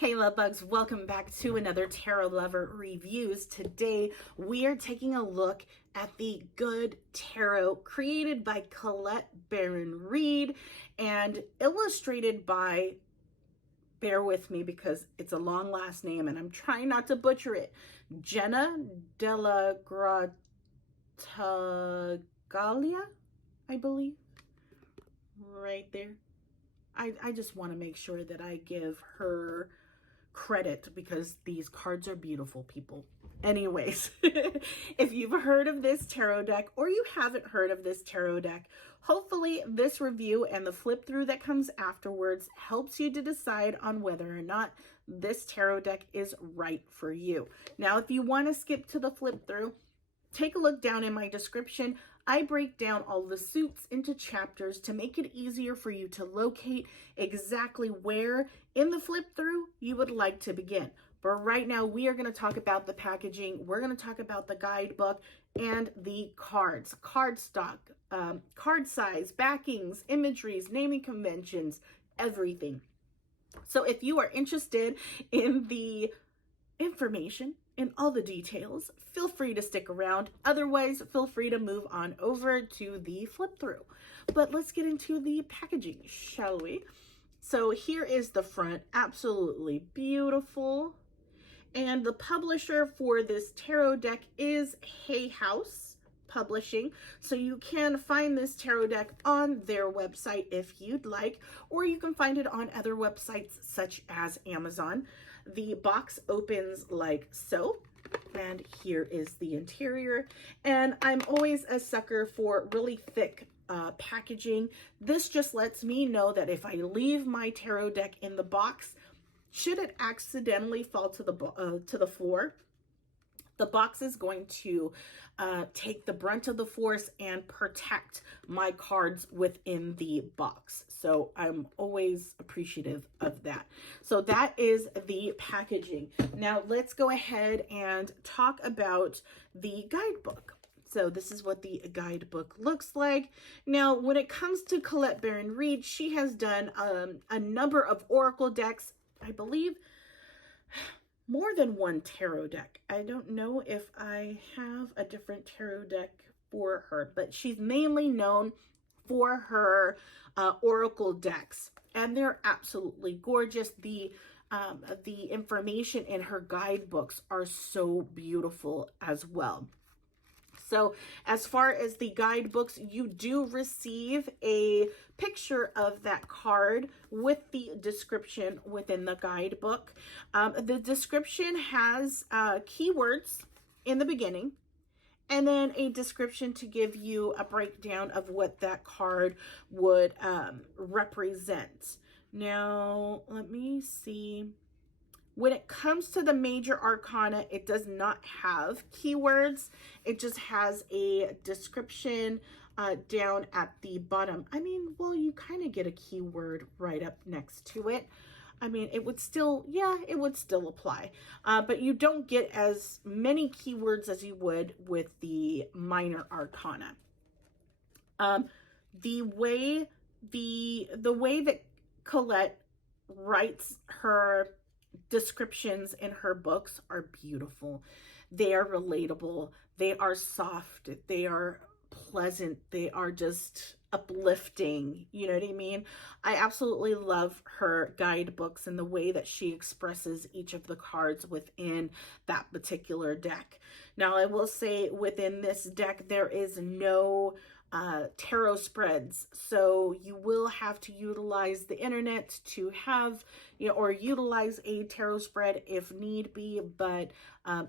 Hey love bugs, welcome back to another Tarot Lover Reviews. Today we are taking a look at the Good Tarot created by Colette Baron-Reid and illustrated by, bear with me because it's a long last name and I'm trying not to butcher it, Jenna Della Grattaglia, I believe, right there. I just want to make sure that I give her credit because these cards are beautiful, people. Anyways, if you've heard of this tarot deck or you haven't heard of this tarot deck, hopefully this review and the flip through that comes afterwards helps you to decide on whether or not this tarot deck is right for you. Now, if you want to skip to the flip through, take a look down in my description. I break down all the suits into chapters to make it easier for you to locate exactly where in the flip through you would like to begin. But right now we are going to talk about the packaging. We're going to talk about the guidebook and the cards, cardstock, card size, backings, imageries, naming conventions, everything. So if you are interested in the information and all the details, feel free to stick around. Otherwise, feel free to move on over to the flip through. But let's get into the packaging, shall we? So here is the front, absolutely beautiful. And the publisher for this tarot deck is Hay House Publishing. So you can find this tarot deck on their website if you'd like, or you can find it on other websites such as Amazon. The box opens like so, and here is the interior. And I'm always a sucker for really thick packaging. This just lets me know that if I leave my tarot deck in the box, should it accidentally fall to the floor, the box is going to take the brunt of the force and protect my cards within the box. So I'm always appreciative of that. So that is the packaging. Now let's go ahead and talk about the guidebook. So this is what the guidebook looks like. Now, when it comes to Colette Baron-Reid, she has done a number of oracle decks, I believe, more than one tarot deck. I don't know if I have a different tarot deck for her, but she's mainly known for her oracle decks, and they're absolutely gorgeous. The information in her guidebooks are so beautiful as well. So as far as the guidebooks, you do receive a picture of that card with the description within the guidebook. The description has keywords in the beginning, and then a description to give you a breakdown of what that card would represent. Now, let me see. When it comes to the major arcana, it does not have keywords. It just has a description down at the bottom. I mean, well, you kind of get a keyword right up next to it. I mean, it would still, yeah, it would still apply. But you don't get as many keywords as you would with the minor arcana. The way that Colette writes her descriptions in her books are beautiful. They are relatable. They are soft. They are pleasant. They are just uplifting. You know what I mean? I absolutely love her guidebooks and the way that she expresses each of the cards within that particular deck. Now, I will say within this deck, there is no tarot spreads, so you will have to utilize the internet to have, or utilize a tarot spread if need be, but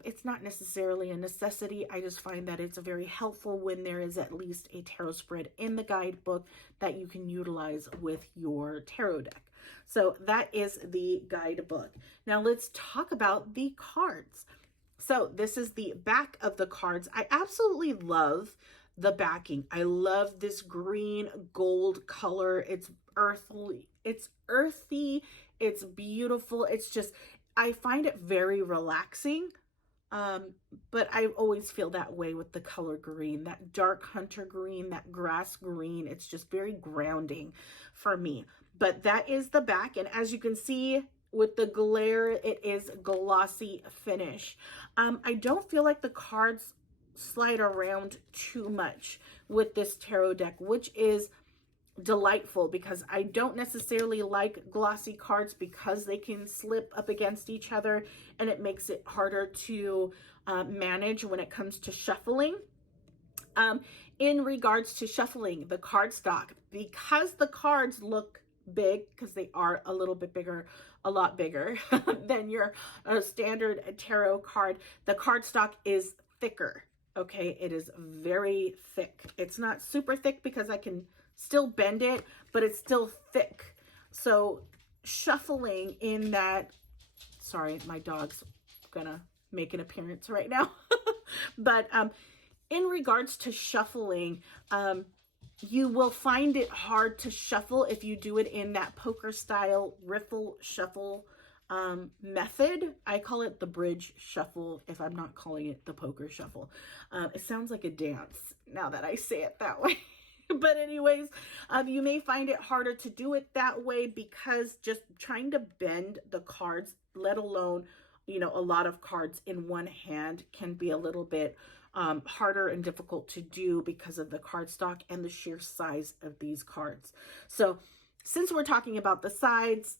it's not necessarily a necessity. I just find that it's very helpful when there is at least a tarot spread in the guidebook that you can utilize with your tarot deck. So that is the guidebook. Now let's talk about the cards. So this is the back of the cards. I absolutely love the backing. I love this green gold color. It's earthy. It's beautiful. It's just, I find it very relaxing. But I always feel that way with the color green, that dark hunter green, that grass green. It's just very grounding for me. But that is the back. And as you can see, with the glare, it is glossy finish. I don't feel like the cards slide around too much with this tarot deck, which is delightful because I don't necessarily like glossy cards because they can slip up against each other and it makes it harder to manage when it comes to shuffling. In regards to shuffling the card stock, because the cards look big, because they are a little bit bigger, a lot bigger than your standard tarot card, the card stock is thicker. Okay, it is very thick. It's not super thick because I can still bend it, but it's still thick. So shuffling in that, sorry, my dog's gonna make an appearance right now. But in regards to shuffling, you will find it hard to shuffle if you do it in that poker style riffle shuffle method. I call it the bridge shuffle if I'm not calling it the poker shuffle. It sounds like a dance now that I say it that way. But anyways, you may find it harder to do it that way because just trying to bend the cards, let alone, you know, a lot of cards in one hand can be a little bit harder and difficult to do because of the cardstock and the sheer size of these cards. So since we're talking about the size,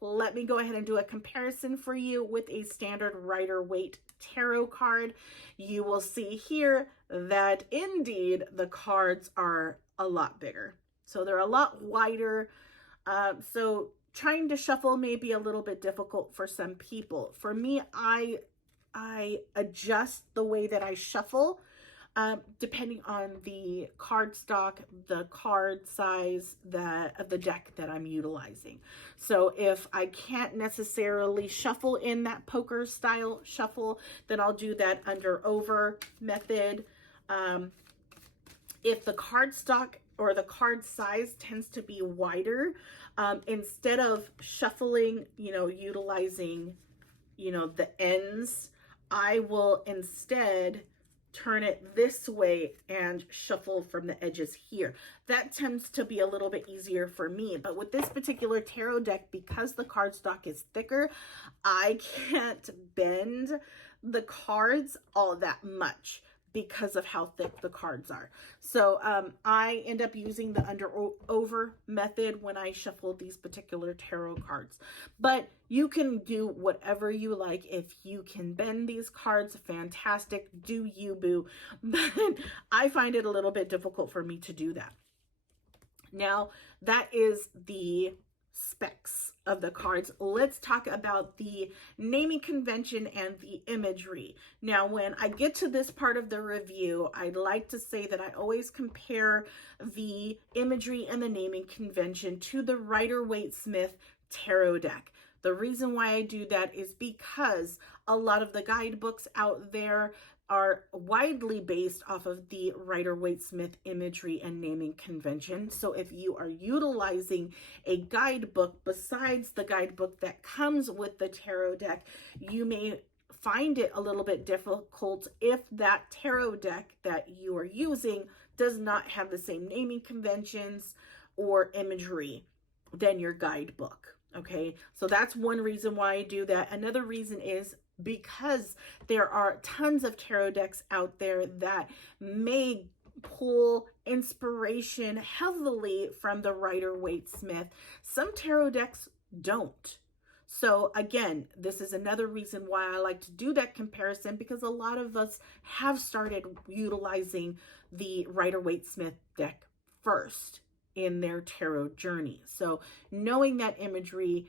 let me go ahead and do a comparison for you with a standard Rider-Waite tarot card. You will see here that indeed the cards are a lot bigger. So they're a lot wider. So trying to shuffle may be a little bit difficult for some people. For me, I adjust the way that I shuffle depending on the card stock, the card size of the deck that I'm utilizing. So if I can't necessarily shuffle in that poker style shuffle, then I'll do that under over method. If the card stock or the card size tends to be wider, instead of shuffling, you know, utilizing, you know, the ends, I will instead turn it this way and shuffle from the edges here. That tends to be a little bit easier for me. But with this particular tarot deck, because the cardstock is thicker, I can't bend the cards all that much because of how thick the cards are. So I end up using the under over method when I shuffle these particular tarot cards. But you can do whatever you like. If you can bend these cards, fantastic, do you, boo. But I find it a little bit difficult for me to do that. Now, that is the specs of the cards. Let's talk about the naming convention and the imagery. Now, when I get to this part of the review, I'd like to say that I always compare the imagery and the naming convention to the Rider-Waite Smith tarot deck. The reason why I do that is because a lot of the guidebooks out there are widely based off of the Rider-Waite Smith imagery and naming convention. So if you are utilizing a guidebook besides the guidebook that comes with the tarot deck, you may find it a little bit difficult if that tarot deck that you are using does not have the same naming conventions or imagery than your guidebook. Okay, so that's one reason why I do that. Another reason is because there are tons of tarot decks out there that may pull inspiration heavily from the Rider-Waite Smith. Some tarot decks don't. So again, this is another reason why I like to do that comparison, because a lot of us have started utilizing the Rider-Waite Smith deck first in their tarot journey. So knowing that imagery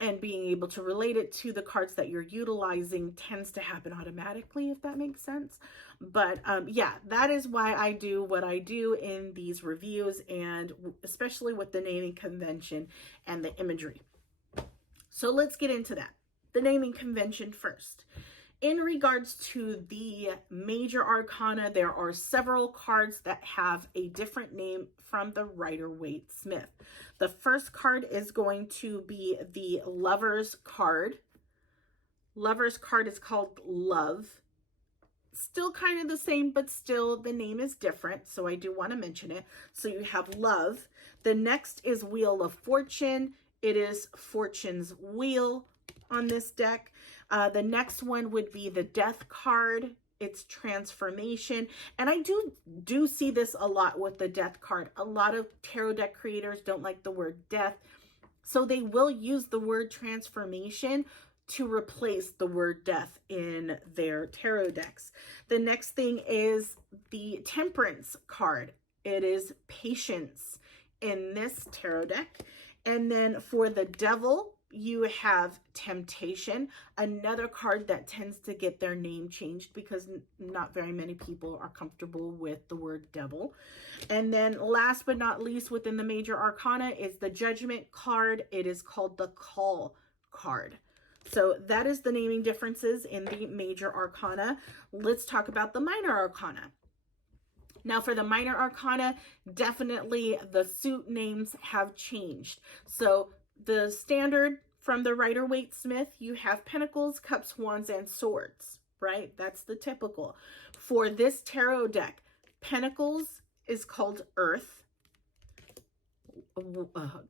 and being able to relate it to the cards that you're utilizing tends to happen automatically, if that makes sense. But yeah, that is why I do what I do in these reviews, and especially with the naming convention and the imagery. So let's get into that. The naming convention first. In regards to the major arcana, there are several cards that have a different name from the Rider-Waite Smith. The first card is going to be the Lover's card. Lover's card is called Love. Still kind of the same, but still the name is different, so I do want to mention it. So you have Love. The next is Wheel of Fortune. It is Fortune's Wheel on this deck. The next one would be the Death card. It's transformation. And I do see this a lot with the Death card. A lot of tarot deck creators don't like the word death, so they will use the word transformation to replace the word death in their tarot decks. The next thing is the Temperance card. It is patience in this tarot deck. And then for the Devil, you have temptation, another card that tends to get their name changed because not very many people are comfortable with the word devil. And then last but not least within the major arcana is the Judgment card. It is called the Call card. So that is the naming differences in the major arcana. Let's talk about the minor arcana. Now for the minor arcana, definitely the suit names have changed. So the standard from the Rider-Waite-Smith, you have Pentacles, Cups, Wands, and Swords, right? That's the typical. For this tarot deck, Pentacles is called Earth.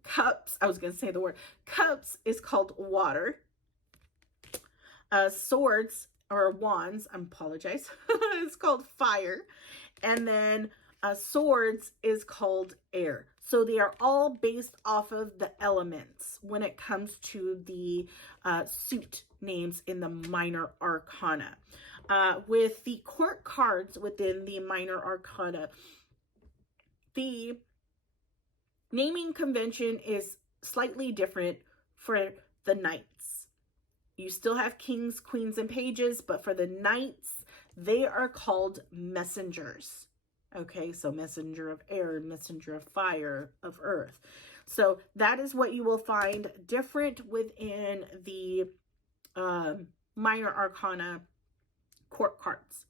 Cups, I was going to say the word. Cups is called Water. Swords, or Wands, I apologize, it's called Fire. And then Swords is called Air. So they are all based off of the elements when it comes to the suit names in the minor arcana. With the court cards within the minor arcana, the naming convention is slightly different for the knights. You still have kings, queens, and pages, but for the knights, they are called messengers. Okay, so messenger of air, messenger of fire, of earth. So that is what you will find different within the minor arcana court cards.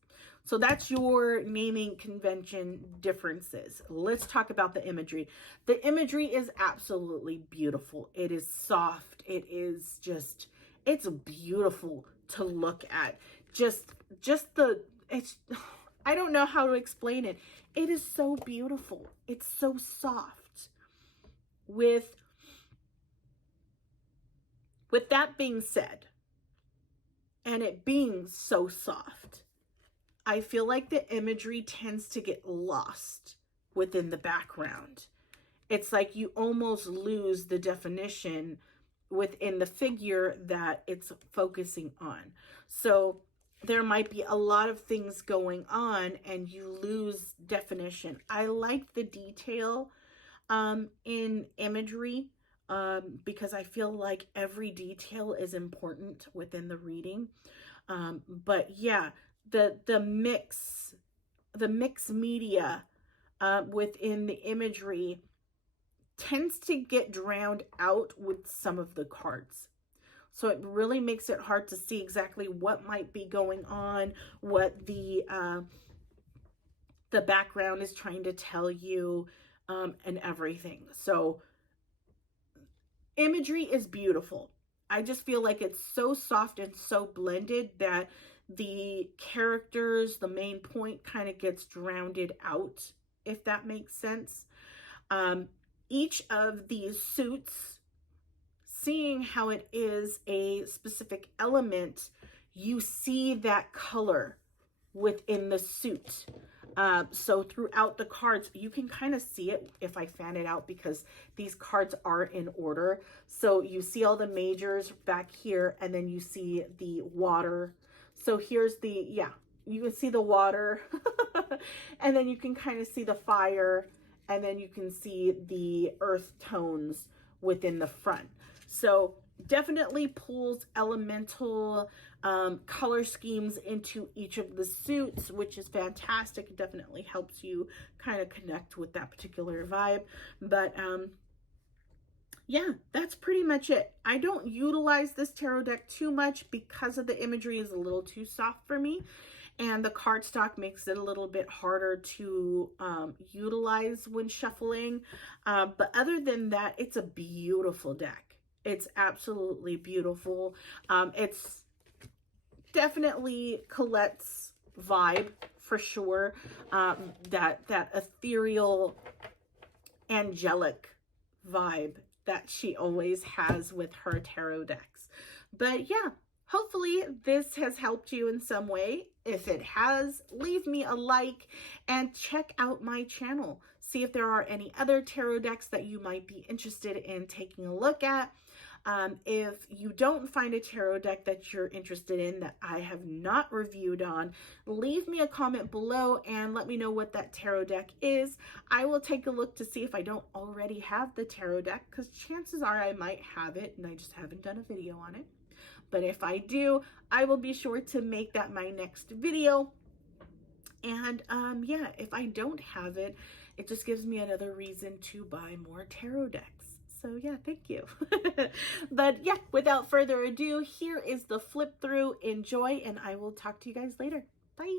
So that's your naming convention differences. Let's talk about the imagery. The imagery is absolutely beautiful. It is soft. It is just, it's beautiful to look at. I don't know how to explain it. It is so beautiful. It's so soft. With that being said, and it being so soft, I feel like the imagery tends to get lost within the background. It's like you almost lose the definition within the figure that it's focusing on. So there might be a lot of things going on and you lose definition. I like the detail in imagery because I feel like every detail is important within the reading. But yeah, the mix media within the imagery tends to get drowned out with some of the cards. So it really makes it hard to see exactly what might be going on, what the background is trying to tell you, and everything. So imagery is beautiful. I just feel like it's so soft and so blended that the characters, the main point kind of gets drowned out, if that makes sense. Each of these suits, seeing how it is a specific element, you see that color within the suit. So throughout the cards, you can kind of see it if I fan it out because these cards are in order. So you see all the majors back here, and then you see the water. So here's the, yeah, you can see the water, and then you can kind of see the fire, and then you can see the earth tones within the front. So definitely pulls elemental color schemes into each of the suits, which is fantastic. It definitely helps you kind of connect with that particular vibe. But yeah, that's pretty much it. I don't utilize this tarot deck too much because of the imagery is a little too soft for me. And the cardstock makes it a little bit harder to utilize when shuffling. But other than that, it's a beautiful deck. It's absolutely beautiful. It's definitely Colette's vibe for sure. That ethereal, angelic vibe that she always has with her tarot decks. But yeah, hopefully this has helped you in some way. If it has, leave me a like and check out my channel. See if there are any other tarot decks that you might be interested in taking a look at. If you don't find a tarot deck that you're interested in that I have not reviewed on, leave me a comment below and let me know what that tarot deck is. I will take a look to see if I don't already have the tarot deck, because chances are I might have it and I just haven't done a video on it. But if I do, I will be sure to make that my next video. And yeah, if I don't have it, it just gives me another reason to buy more tarot decks. So yeah, thank you. But yeah, without further ado, here is the flip through. Enjoy, and I will talk to you guys later. Bye.